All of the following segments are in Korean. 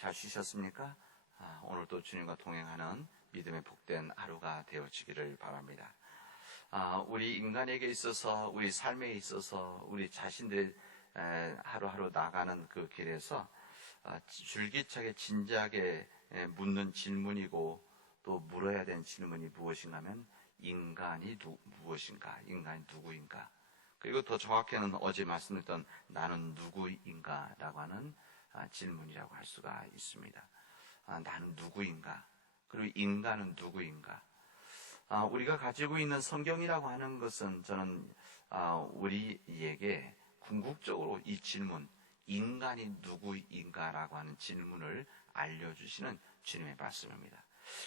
잘 쉬셨습니까? 오늘도 주님과 동행하는 믿음의 복된 하루가 되어지기를 바랍니다. 우리 인간에게 있어서, 우리 삶에 있어서, 우리 자신들 하루하루 나가는 그 길에서 줄기차게 진지하게 묻는 질문이고, 또 물어야 되는 질문이 무엇인가 하면 인간이 무엇인가, 인간이 누구인가, 그리고 더 정확히는 어제 말씀드렸던 나는 누구인가 라고 하는 질문이라고 할 수가 있습니다. 나는 누구인가, 그리고 인간은 누구인가. 우리가 가지고 있는 성경이라고 하는 것은 저는 우리에게 궁극적으로 이 질문, 인간이 누구인가라고 하는 질문을 알려주시는 주님의 말씀입니다.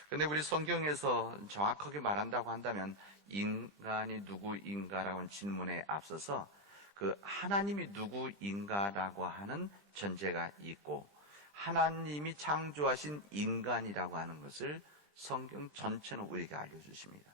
그런데 우리 성경에서 정확하게 말한다고 한다면 인간이 누구인가라고 하는 질문에 앞서서 그 하나님이 누구인가라고 하는 전제가 있고, 하나님이 창조하신 인간이라고 하는 것을 성경 전체는 우리에게 알려주십니다.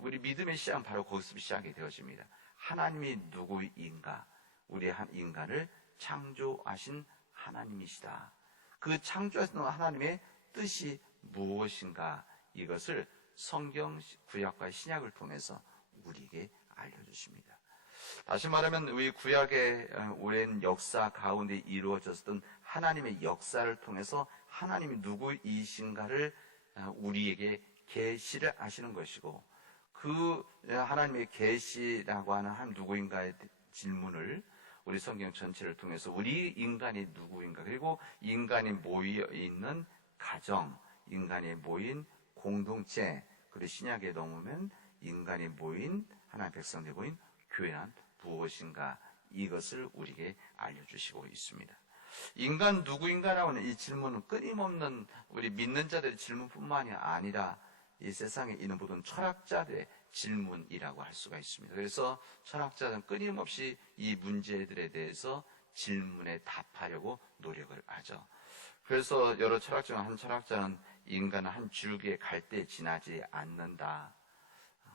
우리 믿음의 시작은 바로 거기서 시작이 되어집니다. 하나님이 누구인가? 우리 인간을 창조하신 하나님이시다. 그 창조하신 하나님의 뜻이 무엇인가? 이것을 성경 구약과 신약을 통해서 우리에게 알려주십니다. 다시 말하면 우리 구약의 오랜 역사 가운데 이루어졌던 하나님의 역사를 통해서 하나님이 누구이신가를 우리에게 계시를 하시는 것이고, 그 하나님의 계시라고 하는 한 누구인가의 질문을 우리 성경 전체를 통해서 우리 인간이 누구인가, 그리고 인간이 모여 있는 가정, 인간이 모인 공동체, 그리고 신약에 넘으면 인간이 모인 하나님의 백성들이 모인 교회는 무엇인가, 이것을 우리에게 알려주시고 있습니다. 인간 누구인가라고 하는 이 질문은 끊임없는 우리 믿는 자들의 질문뿐만이 아니라 이 세상에 있는 모든 철학자들의 질문이라고 할 수가 있습니다. 그래서 철학자들은 끊임없이 이 문제들에 대해서 질문에 답하려고 노력을 하죠. 그래서 여러 철학 중 한 철학자는 인간은 한 줄기의 갈대에 지나지 않는다,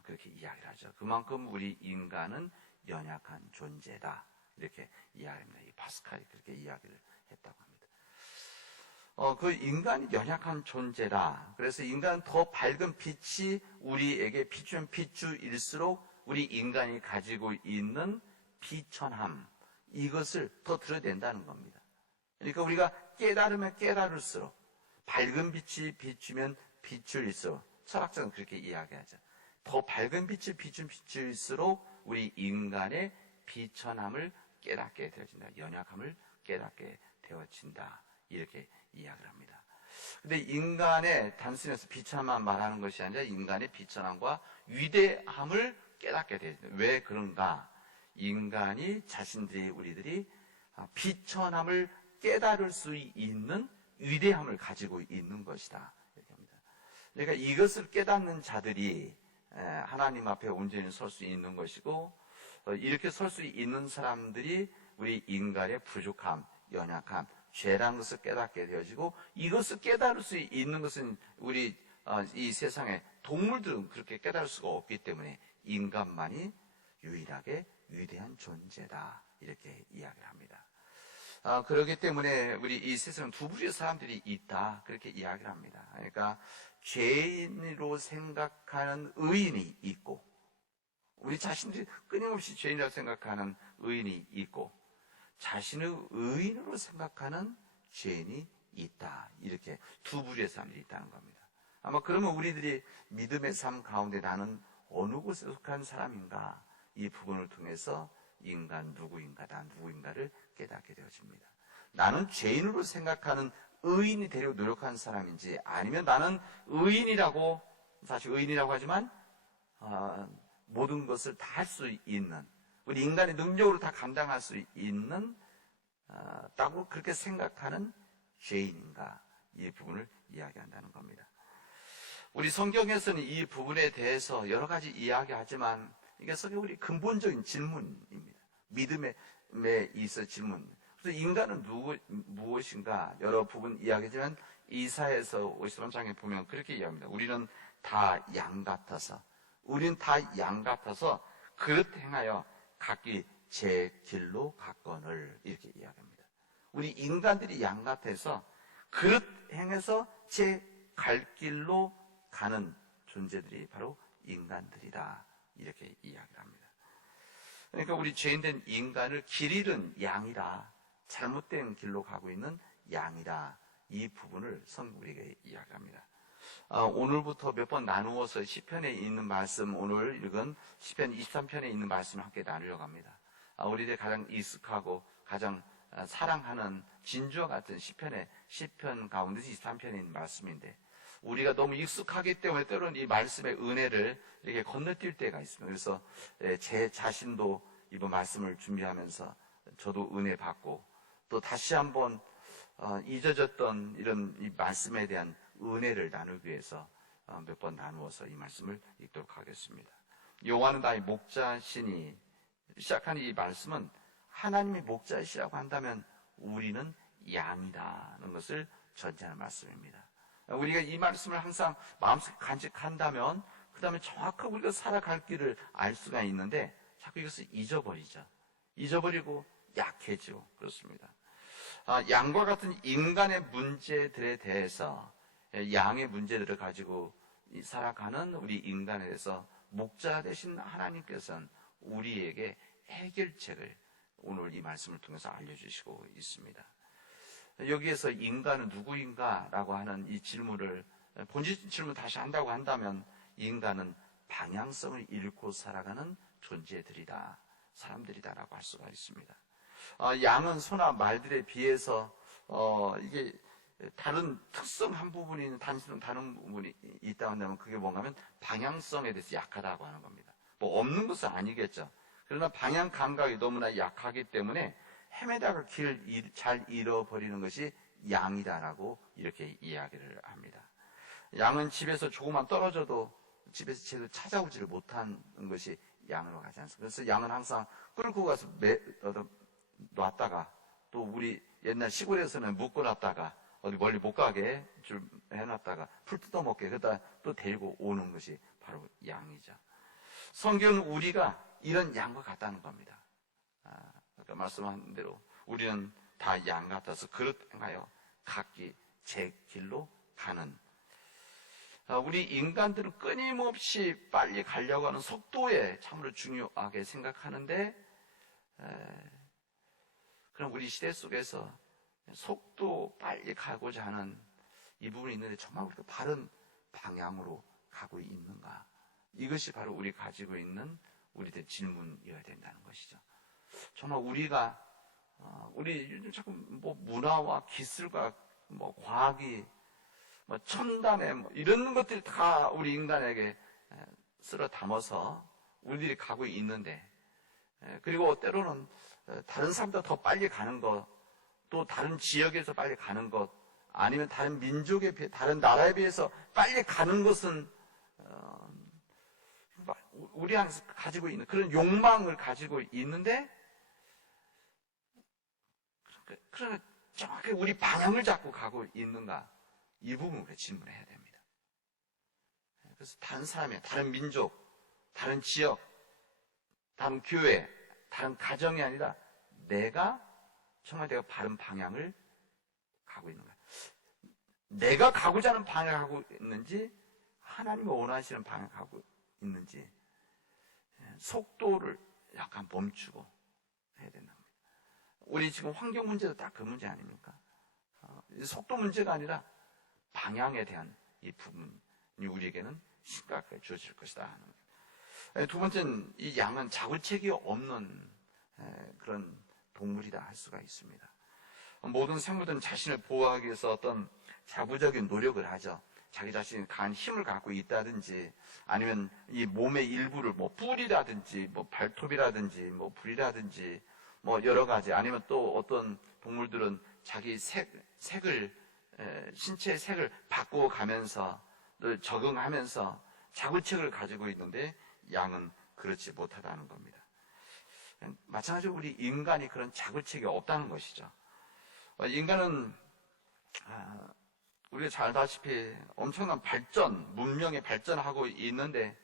그렇게 이야기를 하죠. 그만큼 우리 인간은 연약한 존재다, 이렇게 이야기합니다. 이 파스칼이 그렇게 이야기를 했다고 합니다. 그 인간이 연약한 존재다. 그래서 인간은 더 밝은 빛이 우리에게 비추면 비추일수록 우리 인간이 가지고 있는 비천함, 이것을 더 드러낸다는 겁니다. 그러니까 우리가 깨달으면 깨달을수록, 밝은 빛이 비추면 비출일수록, 철학자는 그렇게 이야기하죠. 더 밝은 빛이 비추면 비출일수록 우리 인간의 비천함을 깨닫게 되어진다, 연약함을 깨닫게 되어진다, 이렇게 이야기를 합니다. 근데 인간의 단순해서 비천함만 말하는 것이 아니라 인간의 비천함과 위대함을 깨닫게 되어진다. 왜 그런가? 인간이 자신들이, 우리들이 비천함을 깨달을 수 있는 위대함을 가지고 있는 것이다, 이렇게 합니다. 그러니까 이것을 깨닫는 자들이 하나님 앞에 온전히 설 수 있는 것이고, 이렇게 설 수 있는 사람들이 우리 인간의 부족함, 연약함, 죄라는 것을 깨닫게 되어지고, 이것을 깨달을 수 있는 것은 우리 이 세상의 동물들은 그렇게 깨달을 수가 없기 때문에 인간만이 유일하게 위대한 존재다, 이렇게 이야기를 합니다. 그렇기 때문에 우리 이 세상은 두 부류의 사람들이 있다, 그렇게 이야기를 합니다. 그러니까 죄인으로 생각하는 의인이 있고, 우리 자신들이 끊임없이 죄인이라고 생각하는 의인이 있고, 자신의 의인으로 생각하는 죄인이 있다, 이렇게 두 부류의 사람들이 있다는 겁니다. 아마 그러면 우리들이 믿음의 삶 가운데 나는 어느 곳에 속한 사람인가, 이 부분을 통해서 인간 누구인가, 나 누구인가를 깨닫게 되어집니다. 나는 죄인으로 생각하는 의인이 되려고 노력하는 사람인지, 아니면 나는 의인이라고, 사실 의인이라고 하지만 모든 것을 다 할 수 있는, 우리 인간의 능력으로 다 감당할 수 있는 따고 그렇게 생각하는 죄인인가, 이 부분을 이야기한다는 겁니다. 우리 성경에서는 이 부분에 대해서 여러 가지 이야기하지만 이게 성경 우리 근본적인 질문입니다. 믿음에 있어 질문. 그래서 인간은 무엇인가 여러 부분 이야기지만 이사야서 53장에 보면 그렇게 이야기합니다. 우리는 다 양 같아서, 우리는 다 양 같아서 그릇 행하여 각기 제 길로 갔거늘, 이렇게 이야기합니다. 우리 인간들이 양 같아서 그릇 행해서 제 갈 길로 가는 존재들이 바로 인간들이다. 이렇게 이야기를 합니다. 그러니까 우리 죄인된 인간을 길 잃은 양이다. 잘못된 길로 가고 있는 양이다. 이 부분을 성경이 우리에게 이야기합니다. 오늘부터 몇 번 나누어서 시편에 있는 말씀, 오늘 읽은 시편 23편에 있는 말씀을 함께 나누려고 합니다. 우리들이 가장 익숙하고 가장 사랑하는 진주와 같은 시편 가운데서 23편에 있는 말씀인데, 우리가 너무 익숙하기 때문에 때로는 이 말씀의 은혜를 이렇게 건너뛸 때가 있습니다. 그래서 제 자신도 이번 말씀을 준비하면서 저도 은혜 받고, 또 다시 한번 잊어졌던 이런 이 말씀에 대한 은혜를 나누기 위해서 몇 번 나누어서 이 말씀을 읽도록 하겠습니다. 여호와는 나의 목자시니, 시작하는 이 말씀은 하나님이 목자시라고 한다면 우리는 양이다는 것을 전제하는 말씀입니다. 우리가 이 말씀을 항상 마음속에 간직한다면 그 다음에 정확하게 우리가 살아갈 길을 알 수가 있는데, 자꾸 이것을 잊어버리죠. 잊어버리고 약해지고 그렇습니다. 양과 같은 인간의 문제들에 대해서, 양의 문제들을 가지고 살아가는 우리 인간에 대해서 목자 되신 하나님께서는 우리에게 해결책을 오늘 이 말씀을 통해서 알려주시고 있습니다. 여기에서 인간은 누구인가? 라고 하는 이 질문을, 본질 질문 다시 한다고 한다면, 인간은 방향성을 잃고 살아가는 존재들이다, 사람들이다라고 할 수가 있습니다. 양은 소나 말들에 비해서 이게 다른 특성 한 부분이 있는, 다른 부분이 있다고 한다면 그게 뭔가 하면 방향성에 대해서 약하다고 하는 겁니다. 뭐 없는 것은 아니겠죠. 그러나 방향 감각이 너무나 약하기 때문에 헤매다가 길을 잘 잃어버리는 것이 양이다라고 이렇게 이야기를 합니다. 양은 집에서 조금만 떨어져도 집에서 제대로 찾아오지를 못하는 것이 양으로 가지 않습니까? 그래서 양은 항상 끌고 가서 놨다가, 또 우리 옛날 시골에서는 묶어놨다가 어디 멀리 못 가게 줄 해놨다가 풀 뜯어먹게, 그러다 또 데리고 오는 것이 바로 양이죠. 성경은 우리가 이런 양과 같다는 겁니다. 아까 말씀한 대로 우리는 다 양 같아서 그릇 행하여 각기 제 길로 가는, 우리 인간들은 끊임없이 빨리 가려고 하는 속도에 참으로 중요하게 생각하는데, 그럼 우리 시대 속에서 속도 빨리 가고자 하는 이 부분이 있는데 정말 우리가 바른 방향으로 가고 있는가? 이것이 바로 우리 가지고 있는 우리들 질문이어야 된다는 것이죠. 정말 우리가 우리 요즘 자꾸 뭐 문화와 기술과 뭐 과학이 뭐 첨단에 뭐 이런 것들이 다 우리 인간에게 쓸어 담아서 우리들이 가고 있는데, 그리고 때로는 다른 사람보다 더 빨리 가는 것, 또 다른 지역에서 빨리 가는 것, 아니면 다른 민족에 비해, 다른 나라에 비해서 빨리 가는 것은 우리 안에서 가지고 있는 그런 욕망을 가지고 있는데, 그러나 정확하게 우리 방향을 잡고 가고 있는가? 이 부분을 우리가 질문해야 됩니다. 그래서 다른 사람의, 다른 민족, 다른 지역, 다른 교회, 다른 가정이 아니라 정말 내가 바른 방향을 가고 있는가? 내가 가고자 하는 방향을 가고 있는지, 하나님이 원하시는 방향을 가고 있는지, 속도를 약간 멈추고 해야 된다. 우리 지금 환경 문제도 딱 그 문제 아닙니까? 속도 문제가 아니라 방향에 대한 이 부분이 우리에게는 심각하게 주어질 것이다. 두 번째는 이 양은 자굴책이 없는 그런 동물이다 할 수가 있습니다. 모든 생물들은 자신을 보호하기 위해서 어떤 자구적인 노력을 하죠. 자기 자신이 강한 힘을 갖고 있다든지, 아니면 이 몸의 일부를 뭐 뿔이라든지, 뭐 발톱이라든지, 뭐 불이라든지, 뭐 여러 가지, 아니면 또 어떤 동물들은 자기 신체의 색을 바꿔가면서 늘 적응하면서 자굴책을 가지고 있는데, 양은 그렇지 못하다는 겁니다. 마찬가지로 우리 인간이 그런 자굴책이 없다는 것이죠. 인간은 우리가 잘 알다시피 엄청난 문명의 발전하고 있는데,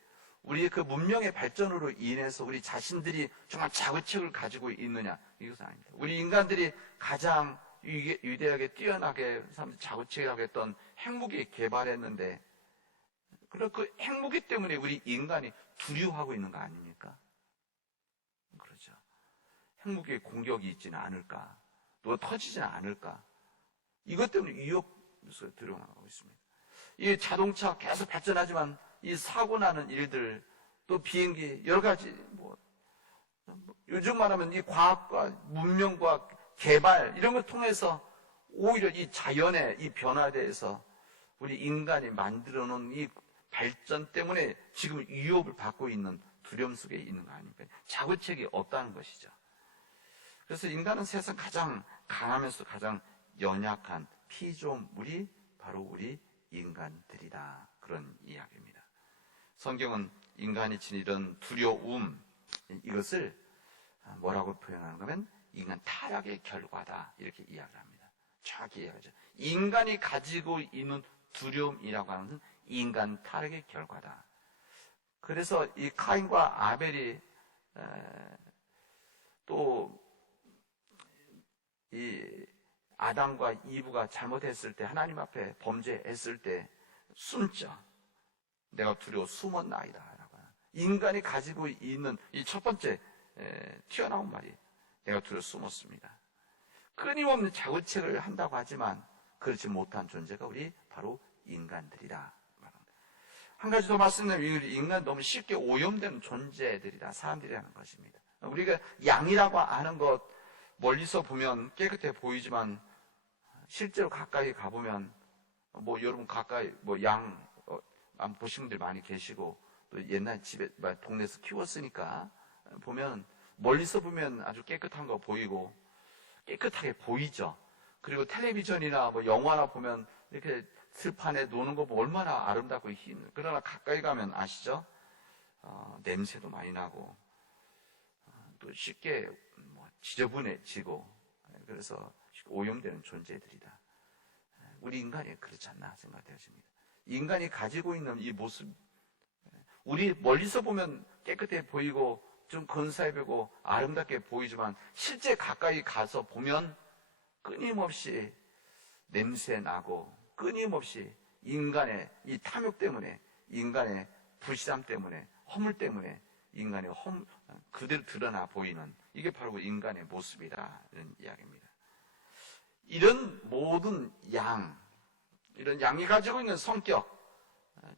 우리의 그 문명의 발전으로 인해서 우리 자신들이 정말 자굴책을 가지고 있느냐? 이것은 아닙니다. 우리 인간들이 가장 위대하게 뛰어나게 사람들이 자구책이라고 했던 핵무기 개발했는데, 그리고 그 핵무기 때문에 우리 인간이 두려워하고 있는 거 아닙니까? 그렇죠. 핵무기의 공격이 있지는 않을까? 또 터지지는 않을까? 이것 때문에 위협에서 두려워하고 있습니다. 이 자동차 계속 발전하지만 이 사고 나는 일들, 또 비행기 여러 가지 요즘 말하면 이 과학과 문명과 개발 이런 걸 통해서 오히려 이 자연의 이 변화에 대해서 우리 인간이 만들어 놓은 이 발전 때문에 지금 위협을 받고 있는 두려움 속에 있는 거 아닙니까? 자구책이 없다는 것이죠. 그래서 인간은 세상 가장 강하면서 가장 연약한 피조물이 바로 우리 인간들이다. 그런 이야기입니다. 성경은 인간이 지닌 이런 두려움, 이것을 뭐라고 표현하는 거면 인간 타락의 결과다. 이렇게 이야기를 합니다. 정확히 이야기하죠. 인간이 가지고 있는 두려움이라고 하는 것은 인간 타락의 결과다. 그래서 이 카인과 아벨이 또 이 아담과 이브가 잘못했을 때, 하나님 앞에 범죄했을 때 숨죠. 내가 두려워 숨었나이다. 인간이 가지고 있는 이 첫 번째 튀어나온 말이 내가 두려워 숨었습니다. 끊임없는 자구책을 한다고 하지만 그렇지 못한 존재가 우리 바로 인간들이다. 한 가지 더 말씀드리면 인간 너무 쉽게 오염되는 존재들이다. 사람들이라는 것입니다. 우리가 양이라고 하는 것 멀리서 보면 깨끗해 보이지만 실제로 가까이 가보면 여러분 가까이 양 보신 분들 많이 계시고 또 옛날 집에 동네에서 키웠으니까 보면 멀리서 보면 아주 깨끗한 거 보이고 깨끗하게 보이죠. 그리고 텔레비전이나 영화나 보면 이렇게 들판에 노는 거 보면 얼마나 아름답고 그러나 가까이 가면 아시죠? 냄새도 많이 나고 또 쉽게 지저분해지고 그래서 오염되는 존재들이다. 우리 인간이 그렇지 않나 생각되어집니다. 인간이 가지고 있는 이 모습, 우리 멀리서 보면 깨끗해 보이고 좀 근사해 보이고 아름답게 보이지만 실제 가까이 가서 보면 끊임없이 냄새 나고 끊임없이 인간의 이 탐욕 때문에, 인간의 불신함 때문에, 허물 때문에 인간의 그대로 드러나 보이는 이게 바로 인간의 모습이다. 이런 이야기입니다. 이런 모든 이런 양이 가지고 있는 성격,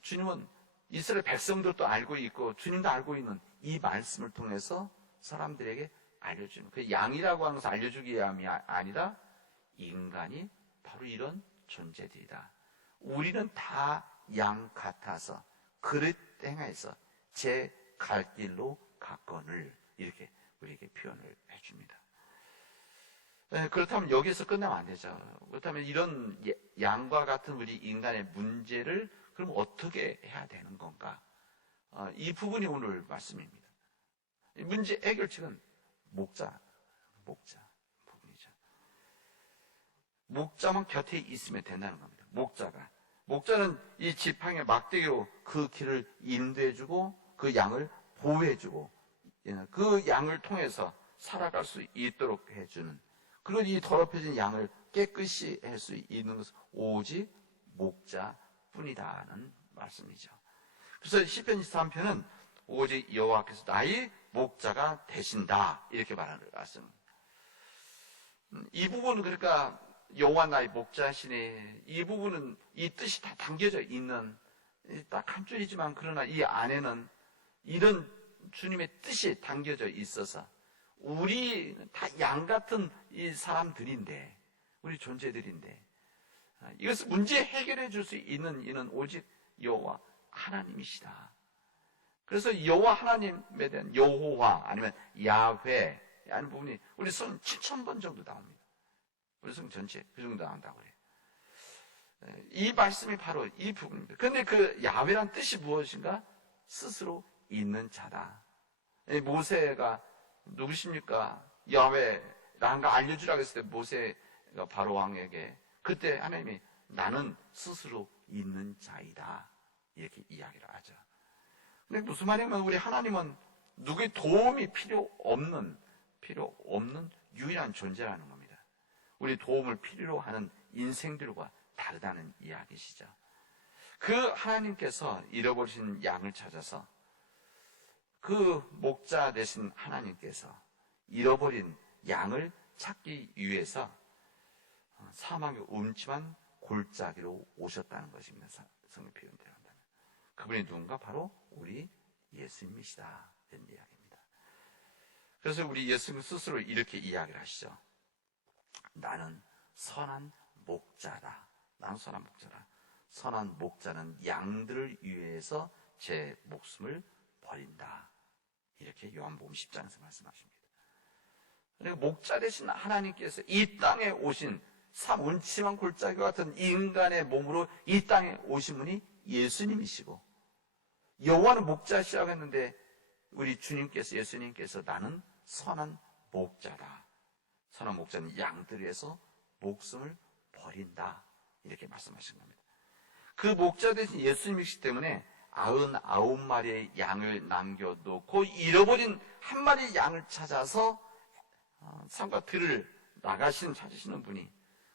주님은 이스라엘 백성들도 알고 있고 주님도 알고 있는 이 말씀을 통해서 사람들에게 알려주는 그 양이라고 하는 것을 알려주기 위함이 아니라 인간이 바로 이런 존재들이다. 우리는 다 양 같아서 그릇 행하여서 제 갈 길로 갔거늘 이렇게 우리에게 표현을 해줍니다. 그렇다면 여기서 끝나면 안 되죠. 그렇다면 이런 양과 같은 우리 인간의 문제를 그럼 어떻게 해야 되는 건가? 이 부분이 오늘 말씀입니다. 문제 해결책은 목자 부분이죠. 목자만 곁에 있으면 된다는 겁니다. 목자는 이 지팡이의 막대기로 그 길을 인도해주고 그 양을 보호해주고 그 양을 통해서 살아갈 수 있도록 해주는, 그리고 이 더럽혀진 양을 깨끗이 할 수 있는 것은 오직 목자뿐이다는 말씀이죠. 그래서 시편 23편은 오직 여호와께서 나의 목자가 되신다 이렇게 말하는 말씀입니다. 이 부분은 그러니까 여호와 나의 목자시니 이 부분은 이 뜻이 다 담겨져 있는 딱 한 줄이지만 그러나 이 안에는 이런 주님의 뜻이 담겨져 있어서 우리 다 양 같은 이 사람들인데, 우리 존재들인데 이것을 문제 해결해 줄 수 있는 이는 오직 여호와 하나님이시다. 그래서 여호와 하나님에 대한 여호와 아니면 야훼 하는 부분이 우리 성 7,000번 정도 나옵니다. 우리 성 전체 그 정도 나온다고 그래요. 이 말씀이 바로 이 부분입니다. 그런데 그 야훼란 뜻이 무엇인가? 스스로 있는 자다. 모세가 누구십니까? 야훼라는 거 알려주라고 했을 때 모세가 바로 왕에게 그때 하나님이 나는 스스로 있는 자이다 이렇게 이야기를 하죠. 근데 무슨 말이냐면 우리 하나님은 누구의 도움이 필요 없는 유일한 존재라는 겁니다. 우리 도움을 필요로 하는 인생들과 다르다는 이야기시죠. 그 하나님께서 잃어버리신 양을 찾아서 그 목자 되신 하나님께서 잃어버린 양을 찾기 위해서 사망의 음침한 골짜기로 오셨다는 것입니다. 성경 표현대로 한다면. 그분이 누군가? 바로 우리 예수님이시다. 이런 이야기입니다. 그래서 우리 예수님 스스로 이렇게 이야기를 하시죠. 나는 선한 목자다. 나는 선한 목자다. 선한 목자는 양들을 위해서 제 목숨을 버린다. 이렇게 요한복음 10장에서 말씀하십니다. 그러니까 목자 되신 하나님께서 이 땅에 오신 음침한 골짜기와 같은 인간의 몸으로 이 땅에 오신 분이 예수님이시고, 여호와는 목자시라고 했는데 우리 주님께서, 예수님께서 나는 선한 목자다. 선한 목자는 양들을 위해서 목숨을 버린다. 이렇게 말씀하신 겁니다. 그 목자 되신 예수님이시기 때문에 99마리의 양을 남겨놓고 잃어버린 한 마리의 양을 찾아서 산과 들을 찾으시는 분이,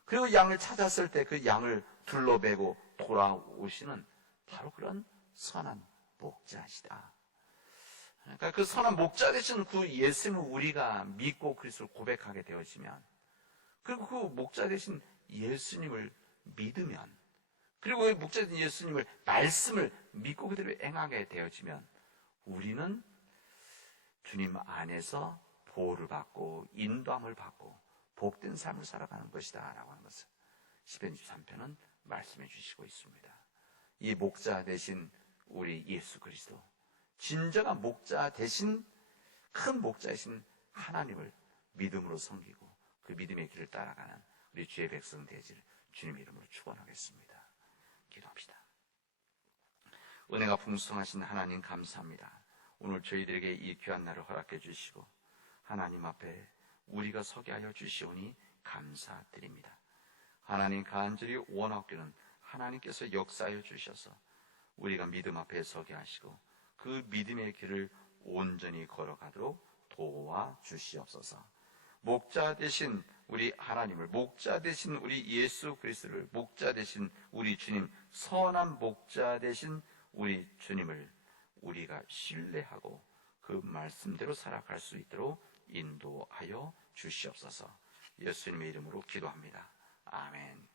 그리고 양을 찾았을 때 그 양을 둘러매고 돌아오시는 바로 그런 선한 목자시다. 그러니까 그 선한 목자 되신 그 예수님을 우리가 믿고 그리스도를 고백하게 되어지면, 그리고 그 목자 되신 예수님을 믿으면, 그리고 그 목자 되신 예수님을 말씀을 믿고 그대로 행하게 되어지면 우리는 주님 안에서 보호를 받고 인도함을 받고 복된 삶을 살아가는 것이다 라고 하는 것을 시편 23편은 말씀해 주시고 있습니다. 이 목자 되신 우리 예수 그리스도, 진정한 목자 되신 큰 목자이신 하나님을 믿음으로 섬기고 그 믿음의 길을 따라가는 우리 주의 백성 되기를 주님 이름으로 축원하겠습니다. 기도합시다. 은혜가 풍성하신 하나님 감사합니다. 오늘 저희들에게 이 귀한 날을 허락해 주시고 하나님 앞에 우리가 서게 하여 주시오니 감사드립니다. 하나님 간절히 원하옵기는 하나님께서 역사하여 주셔서 우리가 믿음 앞에 서게 하시고 그 믿음의 길을 온전히 걸어가도록 도와주시옵소서. 목자 되신 우리 하나님을, 목자 되신 우리 예수 그리스도를, 목자 되신 우리 주님, 선한 목자 되신 우리 주님을 우리가 신뢰하고 그 말씀대로 살아갈 수 있도록 인도하여 주시옵소서. 예수님의 이름으로 기도합니다. 아멘.